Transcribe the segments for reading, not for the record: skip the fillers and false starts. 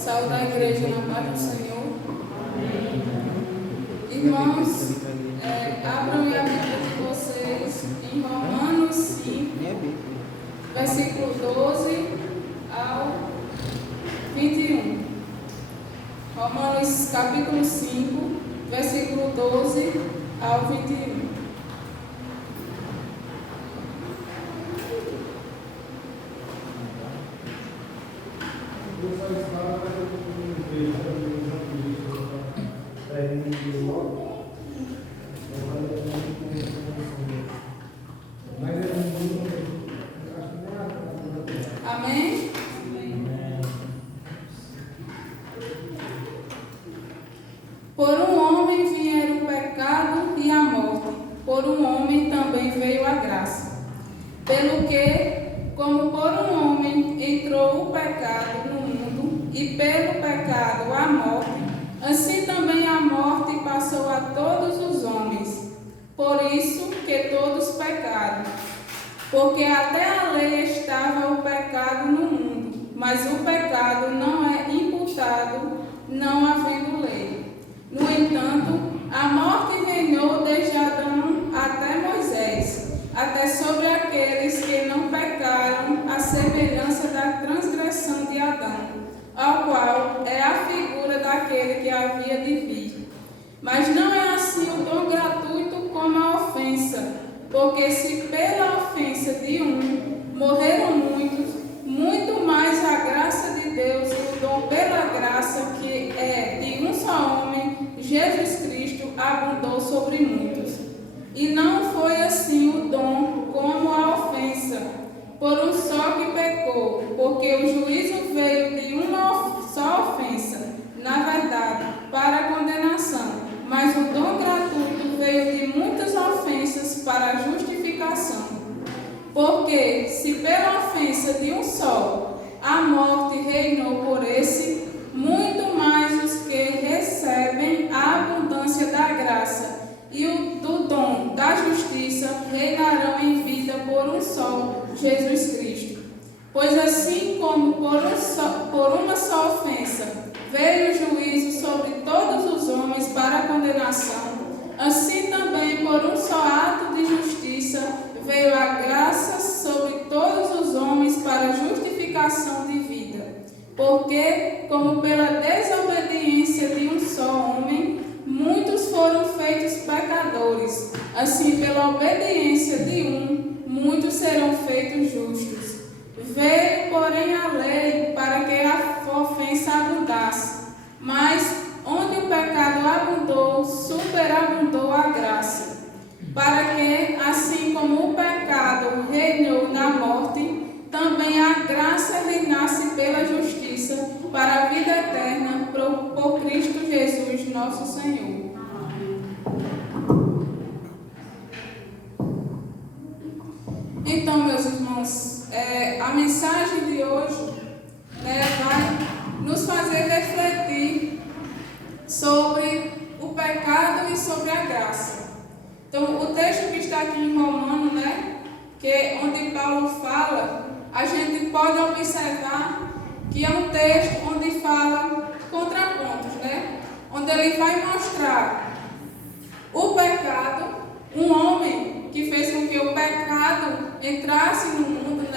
Saúde a igreja na paz do Senhor. Irmãos, abram a Bíblia de vocês em Romanos 5, versículo 12 ao 21. Romanos capítulo 5, versículo 12 ao 21. Amém? Por um homem vieram o pecado e a morte, por um homem também veio a graça. Pelo que, como por um homem entrou o pecado no mundo, e pelo pecado a morte, assim também a morte passou a todos os homens. Por isso que todos pecaram. Porque até a lei estava o pecado no mundo, mas o pecado não é imputado, não havendo lei. No entanto, a morte reinou desde Adão até Moisés, até sobre aqueles que não pecaram, à semelhança da transgressão de Adão, ao qual é a figura daquele que havia de vir. Mas não é assim o dom gratuito como a ofensa. Porque se pela ofensa de um morreram muitos, muito mais a graça de Deus e o dom pela graça que é de um só homem, Jesus Cristo, abundou sobre muitos. E não foi assim o dom como a ofensa, por um só que pecou, porque o juízo veio de uma só ofensa, na verdade, para a condenação. Mas o dom gratuito veio de muitas ofensas para a justificação. Porque, se pela ofensa de um só a morte reinou por esse, muito mais os que recebem a abundância da graça e do dom da justiça reinarão em vida por um só, Jesus Cristo. Pois assim como por uma só ofensa veio o juízo sobre todos os homens para a condenação, assim também por um só ato de justiça veio a graça sobre todos os homens para a justificação de vida. Porque, como pela desobediência de um só homem, muitos foram feitos pecadores, assim pela obediência de um, muitos serão feitos justos. Veio, porém, a lei para que a ofensa abundasse, mas onde o pecado abundou, superabundou a graça, para que, assim como o pecado reinou na morte, também a graça reinasse pela justiça para a vida eterna por Cristo Jesus, nosso Senhor. Então, meus irmãos, a mensagem de hoje vai nos fazer refletir sobre o pecado e sobre a graça. Então, o texto que está aqui em Romano, onde Paulo fala, a gente pode observar que é um texto onde fala contrapontos, onde ele vai mostrar o pecado, um homem que fez com que o pecado entrasse no mundo,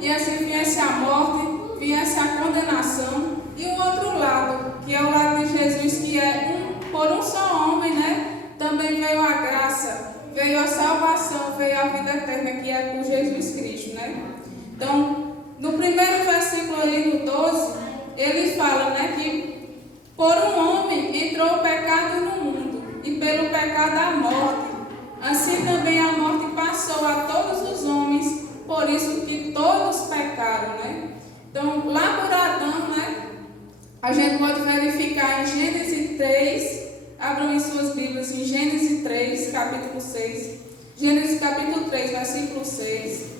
e assim viesse a morte, viesse a condenação, e o outro lado, que é o lado de Jesus, que é por um só homem, também veio a graça, veio a salvação, veio a vida eterna, que é por Jesus Cristo, Então, no primeiro versículo ali, no 12, ele fala, que por um homem entrou o pecado no mundo, e pelo pecado a morte. Assim também a morte passou a todos os homens, por isso que todos pecaram, Então, lá por Adão, a gente pode verificar em Gênesis 3, abram em suas Bíblias, em Gênesis 3, capítulo 6. Gênesis capítulo 3, versículo 6.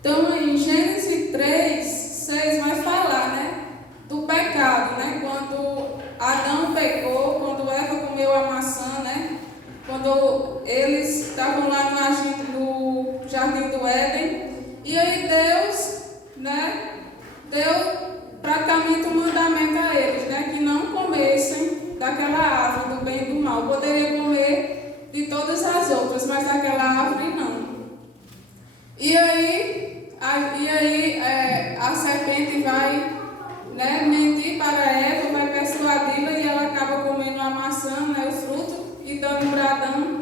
Então, em Gênesis 3, 6 vai falar, né, do pecado, né, quando Adão pecou, quando Eva comeu a maçã, né, quando eles estavam lá no Jardim do Éden, e aí Deus, né, deu praticamente um mandamento a eles, né, que não comessem daquela árvore do bem e do mal. Poderia comer de todas as outras, mas daquela árvore não. E aí a serpente vai, né, mentir para Eva, vai persuadi-la e ela acaba comendo a maçã, né, o fruto, e dando para Adão.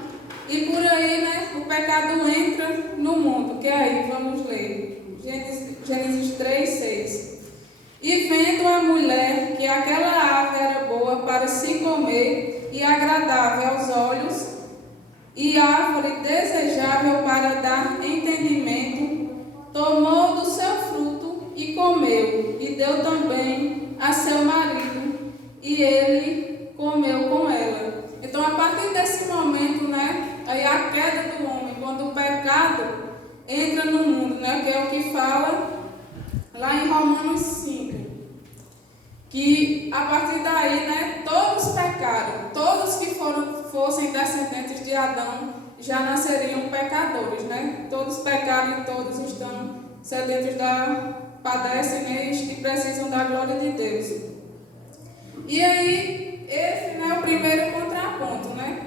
E por aí, né, o pecado entra no mundo, que aí, vamos ler, Gênesis 3, 6. E vendo a mulher que aquela árvore era boa para se comer e agradável aos olhos, e árvore desejável para dar entendimento, tomou do seu fruto e comeu, e deu também a seu marido, e ele comeu com ela. Então, a partir desse momento, né, aí a queda do homem, quando o pecado entra no mundo, né, que é o que fala lá em Romanos 5, que a partir daí, né, todos pecaram, todos que fossem descendentes de Adão já nasceriam pecadores, né? Todos pecaram e todos estão sedentos padecem, né, e precisam da glória de Deus. E aí, esse, né, é o primeiro contraponto, né?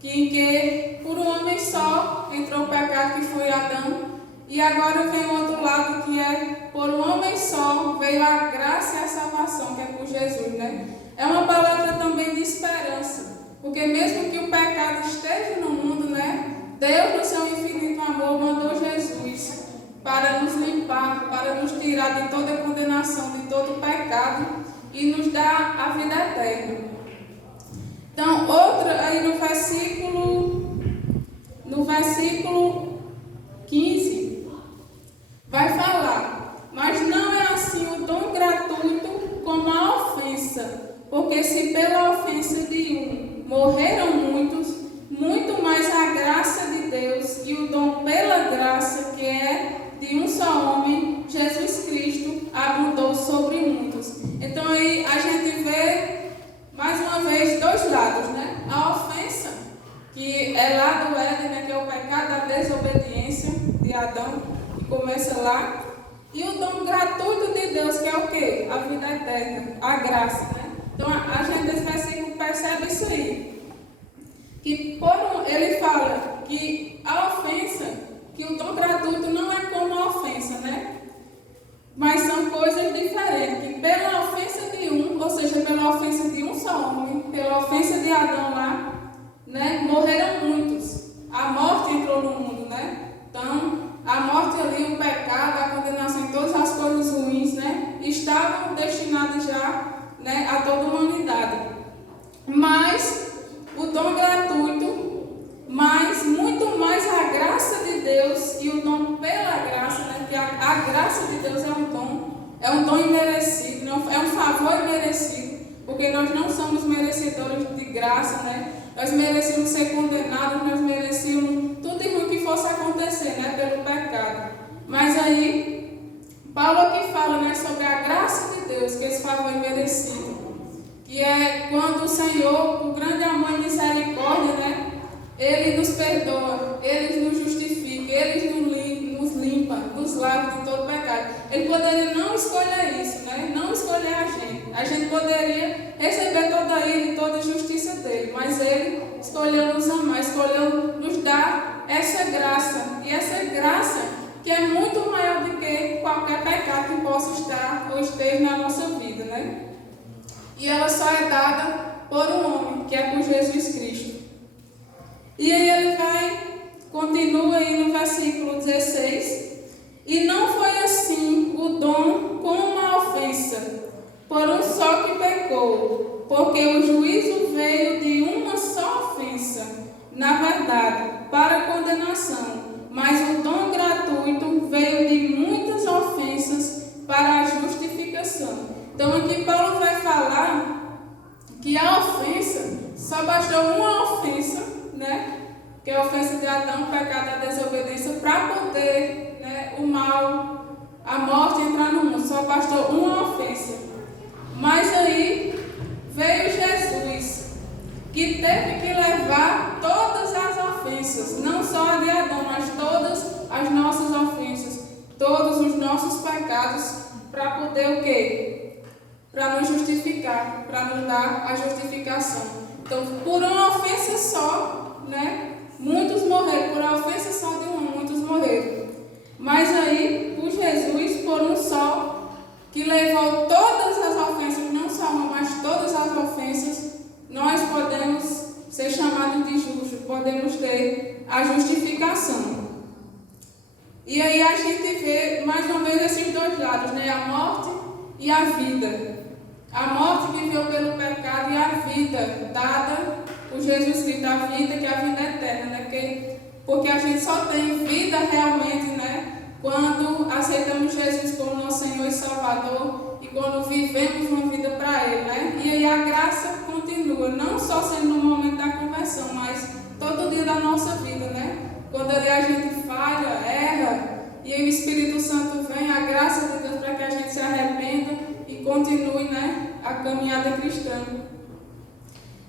Que por um homem só entrou o pecado, que foi Adão. E agora vem o outro lado, que é por um homem só veio a graça e a salvação, que é por Jesus, né? É uma palavra também de esperança, porque mesmo que o pecado esteja no mundo, né? Deus, no seu infinito amor, mandou Jesus para nos limpar, para nos tirar de toda condenação, de todo pecado e nos dar a vida eterna. Então, outra aí no versículo 15, vai falar: mas não é assim o dom gratuito como a ofensa, porque se pela ofensa de um morreram muitos, muito mais a graça de Deus e o dom pela graça, que é de um só homem, Jesus Cristo, abundou sobre muitos. Então aí a gente vê mais uma vez dois lados, né? A ofensa, que é lá do Éden, né, que é o pecado da desobediência de Adão, que começa lá, e o dom gratuito de Deus, que é o quê? A vida eterna, a graça, né? Então a gente nesse versículo percebe isso aí, que ele fala que a ofensa, que o dom gratuito não é como a ofensa, né? Mas são coisas diferentes, que pela ofensa de um, ou seja, pela ofensa de um só homem, pela ofensa de Adão lá, né, morreram muitos. A morte entrou no mundo, né? Então, a morte ali, o pecado, a condenação em todas as coisas ruins, né, estavam destinadas já, né, a toda a humanidade. Mas o dom gratuito, mas muito mais a graça de Deus e o dom pela graça, né? Porque a graça de Deus é um dom imerecido, não, é um favor imerecido, porque nós não somos merecedores de graça, né? Nós merecíamos ser condenados, nós merecíamos tudo de ruim que fosse acontecer, né? Pelo pecado. Mas aí, Paulo aqui fala, né, sobre a graça de Deus, que esse favor imerecido, que é quando o Senhor, por grande amor e misericórdia, né, Ele nos perdoa, Ele nos justifica, Ele nos limpa, nos lava de todo pecado. Ele poderia não escolher isso, né, não escolher a gente. A gente poderia receber toda a ira e toda a justiça dele, mas Ele escolheu nos amar, escolheu nos dar essa graça. E essa graça que é muito maior do que qualquer pecado que possa estar ou esteja na nossa vida, né? E ela só é dada por um homem, que é por Jesus Cristo. E aí ele continua aí no versículo 16. E não foi assim o dom como a ofensa, por um só que pecou, porque o juízo veio de uma só ofensa, na verdade, para condenação, mas o dom gratuito veio de muitas ofensas para a justificação. Então aqui Paulo vai falar que a ofensa, só bastou uma ofensa, né? que é a ofensa de Adão, o pecado da desobediência, para poder, né, o mal, a morte entrar no mundo. Só bastou uma ofensa. Mas aí veio Jesus, que teve que levar todas as ofensas, não só a de Adão, mas todas as nossas ofensas, todos os nossos pecados, para poder o quê? Para nos justificar, para nos dar a justificação. Então, por uma ofensa só, né? Muitos morreram, por uma ofensa só de um, muitos morreram. Mas aí, por Jesus, por um só, que levou todas as ofensas, não só uma, mas todas as ofensas, nós podemos ser chamados de justos, podemos ter a justificação. E aí a gente vê, mais uma vez, esses dois lados, né? A morte e a vida. A morte que veio pelo pecado e a vida dada por Jesus Cristo, a vida que é a vida eterna, né? Porque a gente só tem vida realmente, né? Quando aceitamos Jesus como nosso Senhor e Salvador e quando vivemos uma vida para Ele, né? E aí a graça continua, não só sendo no momento da conversão, mas todo dia da nossa vida, né? Quando ali a gente falha, erra, e aí o Espírito Santo vem, a graça de Deus para que a gente se arrependa e continue, né, a caminhada cristã.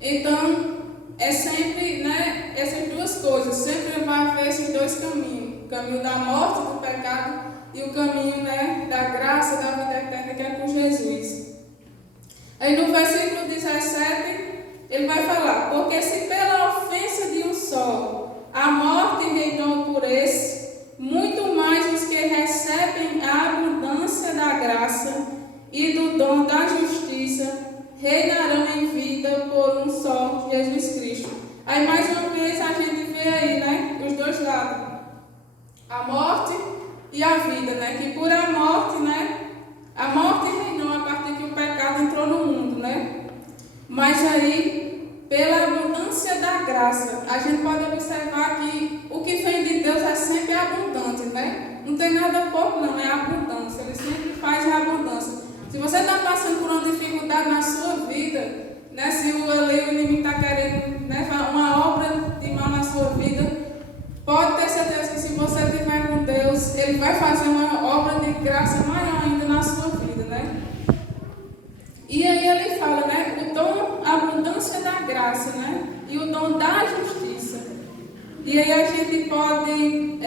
Então, é sempre, né, essas duas coisas, sempre vai haver esses dois caminhos, o caminho da morte, do pecado, e o caminho, né, da graça, da vida eterna, que é com Jesus. Aí no versículo 17, ele vai falar: porque se pela ofensa de um só a morte reinou por esse, muito mais os que recebem a abundância da graça e do dom da justiça reinarão em vida por um só, Jesus Cristo. Aí mais uma vez a gente vê aí, né, os dois lados, a morte e a vida, né, que por a morte, né, a morte reinou a partir que o pecado entrou no mundo, né, mas aí pela abundância da graça, a gente pode observar que o que vem de Deus é sempre abundante, né? Não tem nada pouco, não, é abundância. Ele sempre faz a abundância. Se você está passando por uma dificuldade na sua vida, né? Se o inimigo está querendo, né, uma obra de mal na sua vida, pode ter certeza que se você estiver com Deus, Ele vai fazer uma obra de graça maior ainda na sua vida, né? E aí ele fala, né, o dom, a abundância da graça, né, e o dom da justiça. E aí a gente pode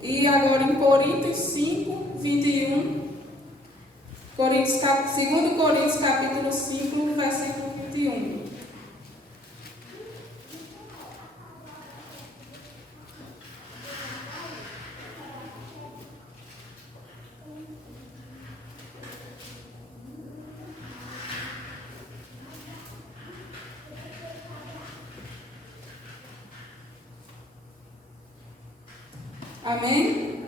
ir agora em Coríntios 5, 21, 2 Coríntios capítulo 5, versículo 21. Amém?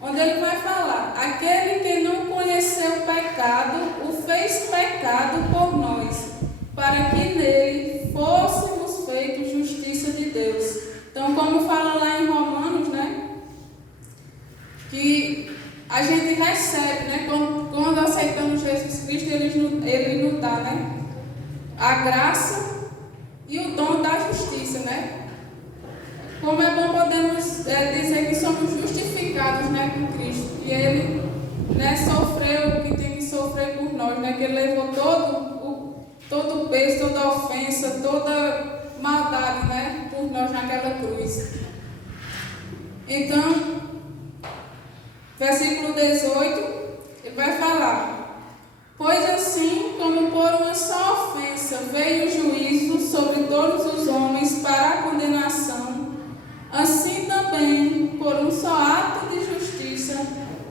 Onde ele vai falar: aquele que não conheceu o pecado, o fez pecado por nós, para que nele fôssemos feitos justiça de Deus. Então, como fala lá em Romanos, né, que a gente recebe, né, quando aceitamos Jesus Cristo, ele nos dá, né, a graça e o dom da justiça, né? Como é bom podemos dizer que somos justificados, né, com Cristo. E Ele, né, sofreu o que tem que sofrer por nós, né? Que Ele levou todo o peso, toda a ofensa, toda maldade, né, por nós naquela cruz. Então, versículo 18, ele vai falar: pois assim como por uma só ofensa veio o juízo sobre todos os homens para a condenação, assim também, por um só ato de justiça,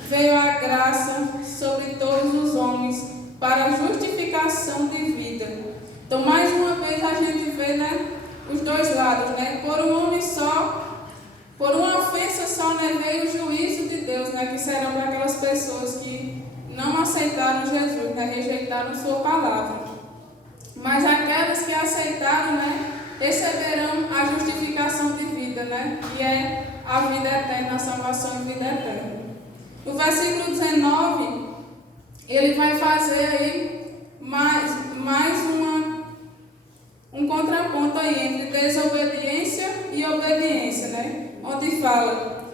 veio a graça sobre todos os homens para a justificação de vida. Então, mais uma vez, a gente vê, né, os dois lados, né? Por um homem só, por uma ofensa só, né, veio o juízo de Deus, né, que serão para aquelas pessoas que não aceitaram Jesus, né, rejeitaram sua palavra. Mas aquelas que aceitaram, né, receberão a justificação de vida, né? Que é a vida eterna, a salvação e vida eterna. No versículo 19, ele vai fazer aí mais um contraponto aí entre desobediência e obediência, né? Onde fala: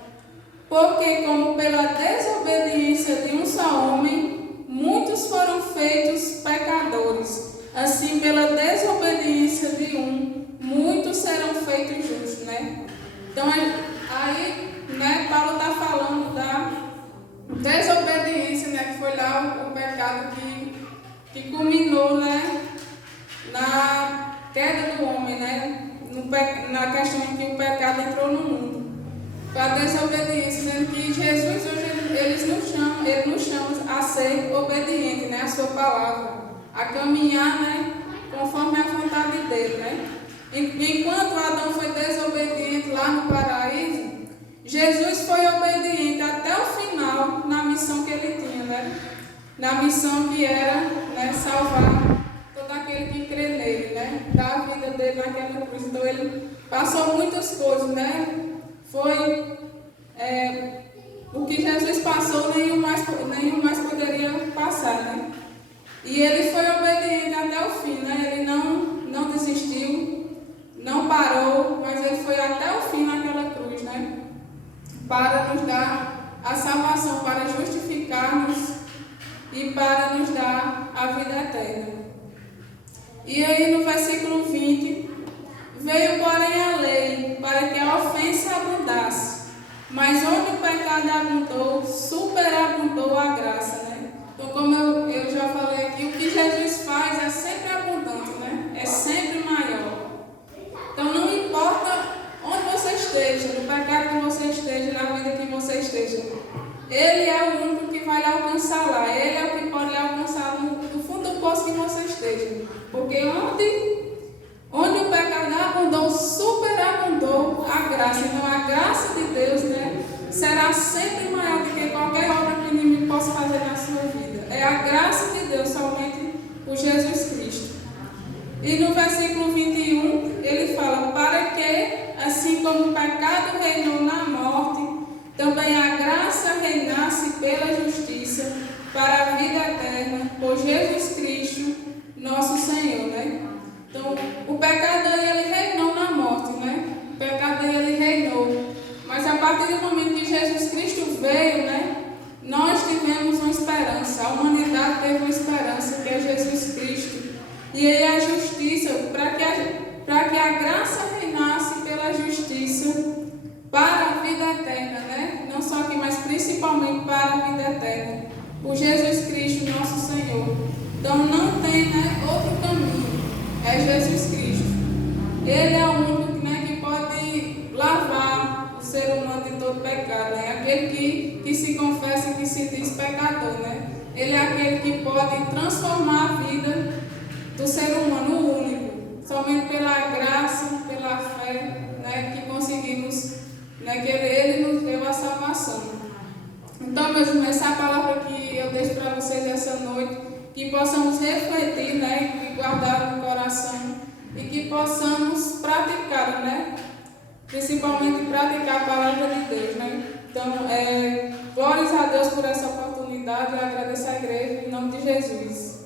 porque como pela desobediência de um só homem, muitos foram feitos pecadores, assim pela desobediência de um, muitos serão feitos justos, né? Então aí, né, Paulo está falando da desobediência, né, que foi lá o pecado que culminou, né, na queda do homem, né, na questão em que o pecado entrou no mundo. A desobediência, sendo que Jesus hoje ele nos chama a ser obediente, né, à sua palavra, a caminhar, né, conforme a vontade dele, né. Enquanto Adão foi desobediente lá no paraíso, Jesus foi obediente até o final na missão que ele tinha, né, na missão que era, né, salvar todo aquele que crê nele, né, dar a vida dele naquela cruz. Então ele passou muitas coisas, né. Foi o que Jesus passou, nenhum mais poderia passar, né? E ele foi obediente até o fim, né? Ele não desistiu, não parou, mas ele foi até o fim naquela cruz, né? Para nos dar a salvação, para justificar-nos e para nos dar a vida eterna. E aí no versículo 20, veio porém a lei para que a ofensa abundasse. Mas onde o pecado abundou, superabundou a graça, né? Então, como eu já falei aqui, o que Jesus faz é sempre abundante, né? É sempre maior. Então, não importa onde você esteja, no pecado que você esteja, na vida que você esteja, Ele é o único que vai lhe alcançar lá. Ele é o que pode lhe alcançar no fundo do poço que você esteja. Porque onde o pecado abundou, superabundou a graça. Então, a graça de Deus, né, será sempre maior do que qualquer obra que o inimigo possa fazer na sua vida. É a graça de Deus, somente por Jesus Cristo. E no versículo 21, ele fala: para que, assim como o pecado reinou na morte, também a graça reinasse pela justiça para a vida eterna, por Jesus Cristo, nosso Senhor, né? Então, o pecado ele reinou na morte, né? O pecado ele reinou. Mas a partir do momento que Jesus Cristo veio, né? Nós tivemos uma esperança. A humanidade teve uma esperança, que é Jesus Cristo. E aí a justiça, para que a graça reinasse pela justiça para a vida eterna, né? Não só aqui, mas principalmente para a vida eterna. Por Jesus Cristo, nosso Senhor. Então não tem, né, outro caminho. É Jesus Cristo. Ele é o único, né, que pode lavar o ser humano de todo pecado, né? Aquele que se confessa e que se diz pecador, né? Ele é aquele que pode transformar a vida do ser humano, o único. Somente pela graça, pela fé, né, que conseguimos, né, que ele nos deu a salvação. Então, meus irmãos, essa é a palavra que eu deixo para vocês essa noite, que possamos refletir, né, e guardar no coração, e que possamos praticar, né, principalmente praticar a palavra de Deus, né. Então, glórias a Deus por essa oportunidade, eu agradeço à igreja, em nome de Jesus.